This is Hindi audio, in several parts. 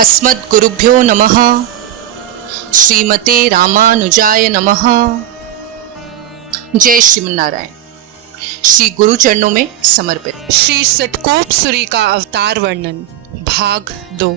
अस्मद्गुरुभ्यो नमः। श्रीमते रामानुजाय नमः। जय श्रीमन्नारायण। श्री गुरु चरणों में समर्पित श्री सटकोपसुरी का अवतार वर्णन भाग 2।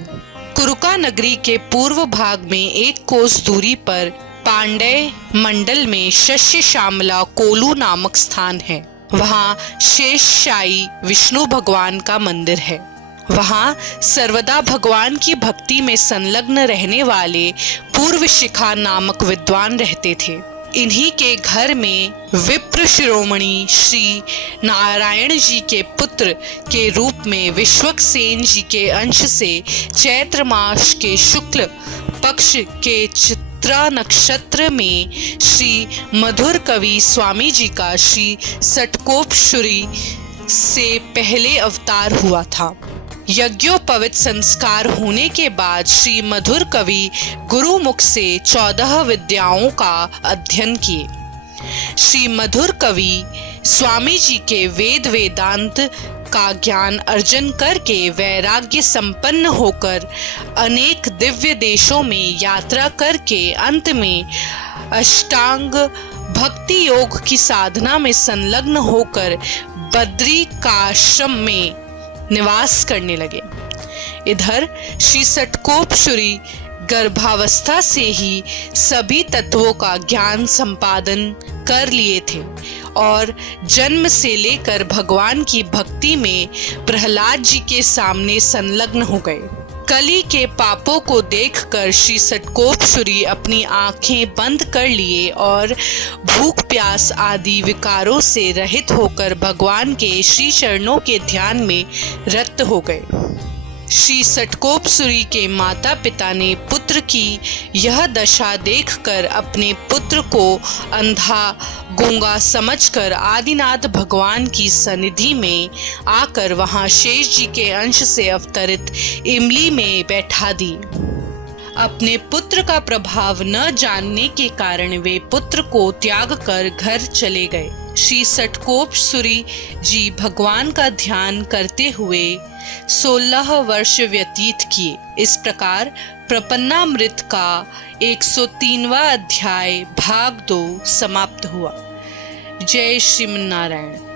कुरुका नगरी के पूर्व भाग में 1 कोस दूरी पर पांडेय मंडल में शस्य श्यामला कोलू नामक स्थान है। वहाँ शेषशायी विष्णु भगवान का मंदिर है। वहाँ सर्वदा भगवान की भक्ति में संलग्न रहने वाले पूर्व शिखा नामक विद्वान रहते थे। इन्हीं के घर में विप्र शिरोमणि श्री नारायण जी के पुत्र के रूप में विश्वक्सेन जी के अंश से चैत्र मास के शुक्ल पक्ष के चित्रा नक्षत्र में श्री मधुर कवि स्वामी जी का श्री सटकोपसुरी से पहले अवतार हुआ था। यज्ञोपवित संस्कार होने के बाद श्री मधुर कवि गुरुमुख से 14 विद्याओं का अध्ययन किए। श्री मधुर कवि स्वामी जी के वेद वेदांत का ज्ञान अर्जन करके वैराग्य संपन्न होकर अनेक दिव्य देशों में यात्रा करके अंत में अष्टांग भक्ति योग की साधना में संलग्न होकर बद्रिकाश्रम में निवास करने लगे। इधर श्री सटकोपसुरी गर्भावस्था से ही सभी तत्वों का ज्ञान संपादन कर लिए थे और जन्म से लेकर भगवान की भक्ति में प्रहलाद जी के सामने संलग्न हो गए। कली के पापों को देखकर श्री सटकोपसुरी अपनी आंखें बंद कर लिए और भूख प्यास आदि विकारों से रहित होकर भगवान के श्री चरणों के ध्यान में रत हो गए। श्री सटकोपसुरी के माता पिता ने पुत्र की यह दशा देखकर अपने पुत्र को अंधा गूंगा समझकर आदिनाथ भगवान की सन्निधि में आकर वहां शेष जी के अंश से अवतरित इमली में बैठा दी। अपने पुत्र का प्रभाव न जानने के कारण वे पुत्र को त्याग कर घर चले गए। श्री सटकोपसुरी जी भगवान का ध्यान करते हुए 16 वर्ष व्यतीत किए। इस प्रकार प्रपन्नामृत का 103वां अध्याय भाग 2 समाप्त हुआ। जय श्रीमन्नारायण।